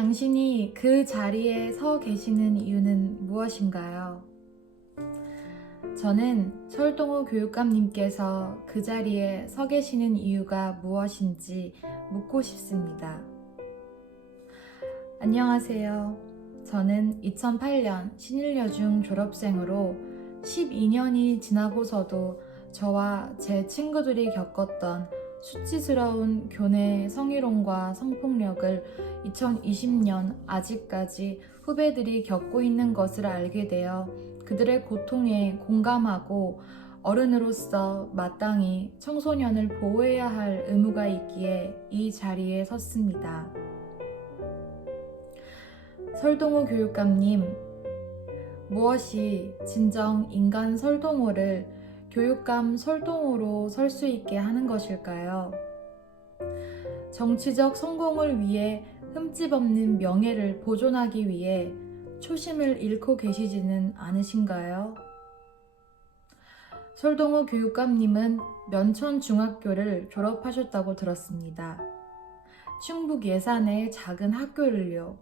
당신이 그 자리에 서 계시는 이유는 무엇인가요? 저는 설동호 교육감님께서 그 자리에 서 계시는 이유가 무엇인지 묻고 싶습니다. 안녕하세요. 저는 2008년 신일여중 졸업생으로 12년이 지나고서도 저와 제 친구들이 겪었던 수치스러운 교내 성희롱과 성폭력을 2020년 아직까지 후배들이 겪고 있는 것을 알게 되어 그들의 고통에 공감하고 어른으로서 마땅히 청소년을 보호해야 할 의무가 있기에 이 자리에 섰습니다. 설동호 교육감님, 무엇이 진정 인간 설동호를 교육감 설동호로 설 수 있게 하는 것일까요? 정치적 성공을 위해 흠집 없는 명예를 보존하기 위해 초심을 잃고 계시지는 않으신가요? 설동호 교육감님은 면천중학교를 졸업하셨다고 들었습니다. 충북 예산의 작은 학교를요.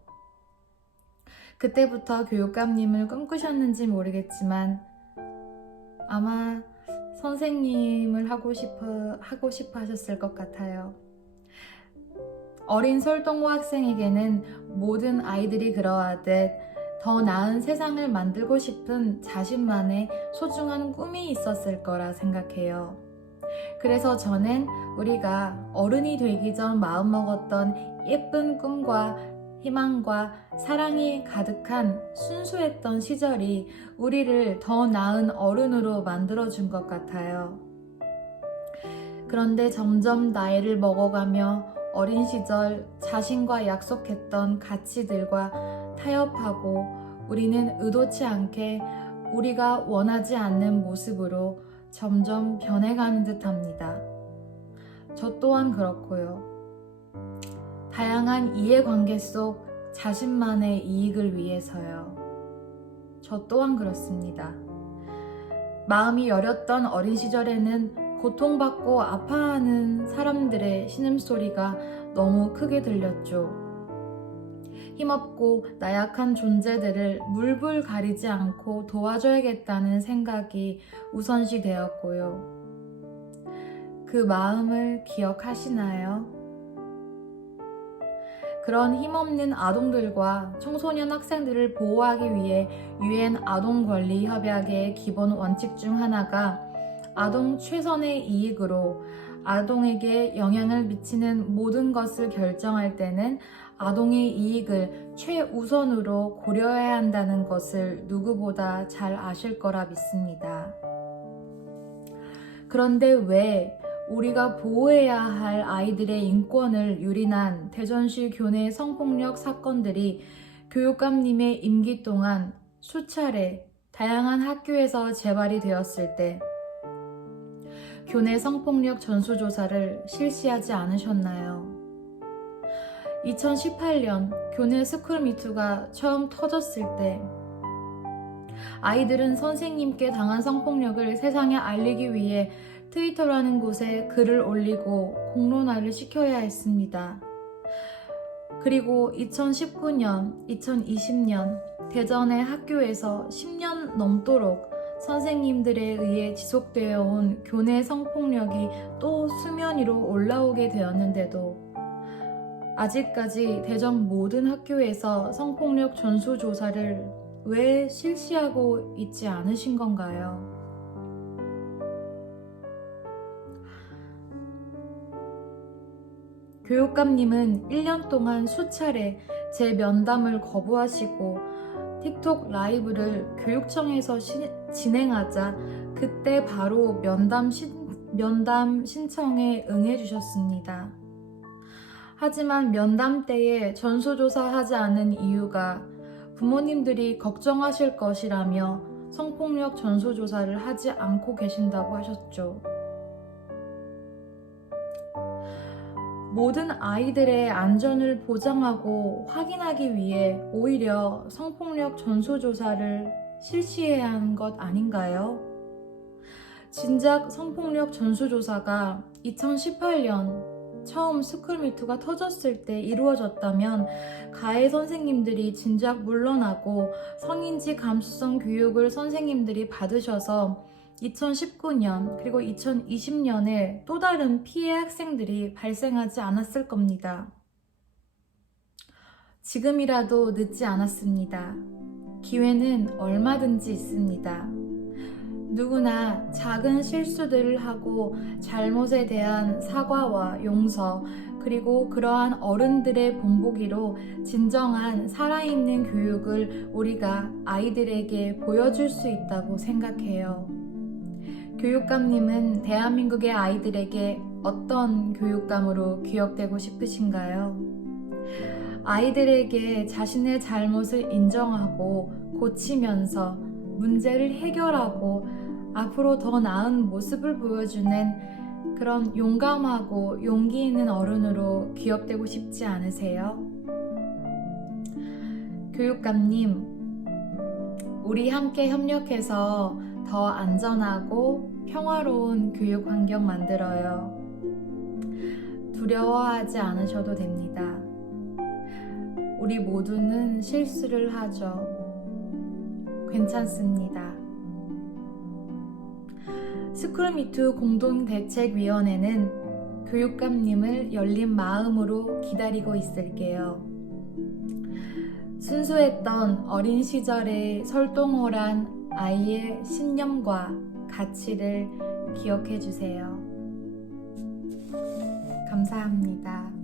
그때부터 교육감님을 꿈꾸셨는지 모르겠지만 아마 선생님을 하고 싶어 하셨을 것 같아요. 어린 설동호 학생에게는 모든 아이들이 그러하듯 더 나은 세상을 만들고 싶은 자신만의 소중한 꿈이 있었을 거라 생각해요. 그래서 저는 우리가 어른이 되기 전 마음먹었던 예쁜 꿈과 희망과 사랑이 가득한 순수했던 시절이 우리를 더 나은 어른으로 만들어준 것 같아요. 그런데 점점 나이를 먹어가며 어린 시절 자신과 약속했던 가치들과 타협하고 우리는 의도치 않게 우리가 원하지 않는 모습으로 점점 변해가는 듯 합니다. 저 또한 그렇고요. 다양한 이해관계 속 자신만의 이익을 위해서요. 저 또한 그렇습니다. 마음이 여렸던 어린 시절에는 고통받고 아파하는 사람들의 신음소리가 너무 크게 들렸죠. 힘없고 나약한 존재들을 물불 가리지 않고 도와줘야겠다는 생각이 우선시 되었고요. 그 마음을 기억하시나요? 그런 힘없는 아동들과 청소년 학생들을 보호하기 위해 UN 아동권리협약의 기본 원칙 중 하나가 아동 최선의 이익으로 아동에게 영향을 미치는 모든 것을 결정할 때는 아동의 이익을 최우선으로 고려해야 한다는 것을 누구보다 잘 아실 거라 믿습니다. 그런데 왜 우리가 보호해야 할 아이들의 인권을 유린한 대전시 교내 성폭력 사건들이 교육감님의 임기 동안 수차례 다양한 학교에서 재발이 되었을 때 교내 성폭력 전수조사를 실시하지 않으셨나요? 2018년 교내 스쿨미투가 처음 터졌을 때 아이들은 선생님께 당한 성폭력을 세상에 알리기 위해 트위터라는 곳에 글을 올리고 공론화를 시켜야 했습니다. 그리고 2019년, 2020년 대전의 학교에서 10년 넘도록 선생님들에 의해 지속되어 온 교내 성폭력이 또 수면 위로 올라오게 되었는데도 아직까지 대전 모든 학교에서 성폭력 전수조사를 왜 실시하고 있지 않으신 건가요? 교육감님은 1년 동안 수차례 제 면담을 거부하시고 틱톡 라이브를 교육청에서 진행하자 그때 바로 면담 신청에 응해주셨습니다. 하지만 면담 때에 전수조사하지 않은 이유가 부모님들이 걱정하실 것이라며 성폭력 전수조사를 하지 않고 계신다고 하셨죠. 모든 아이들의 안전을 보장하고 확인하기 위해 오히려 성폭력 전수조사를 실시해야 하는 것 아닌가요? 진작 성폭력 전수조사가 2018년 처음 스쿨미투가 터졌을 때 이루어졌다면 가해 선생님들이 진작 물러나고 성인지 감수성 교육을 선생님들이 받으셔서 2019년 그리고 2020년에 또 다른 피해 학생들이 발생하지 않았을 겁니다. 지금이라도 늦지 않았습니다. 기회는 얼마든지 있습니다. 누구나 작은 실수들을 하고 잘못에 대한 사과와 용서, 그리고 그러한 어른들의 본보기로 진정한 살아있는 교육을 우리가 아이들에게 보여줄 수 있다고 생각해요. 교육감님은 대한민국의 아이들에게 어떤 교육감으로 기억되고 싶으신가요? 아이들에게 자신의 잘못을 인정하고 고치면서 문제를 해결하고 앞으로 더 나은 모습을 보여주는 그런 용감하고 용기 있는 어른으로 기억되고 싶지 않으세요? 교육감님, 우리 함께 협력해서 더 안전하고 평화로운 교육 환경 만들어요. 두려워하지 않으셔도 됩니다. 우리 모두는 실수를 하죠. 괜찮습니다. 스쿨미투 공동대책위원회는 교육감님을 열린 마음으로 기다리고 있을게요. 순수했던 어린 시절의 설동호란 아이의 신념과 가치를 기억해 주세요. 감사합니다.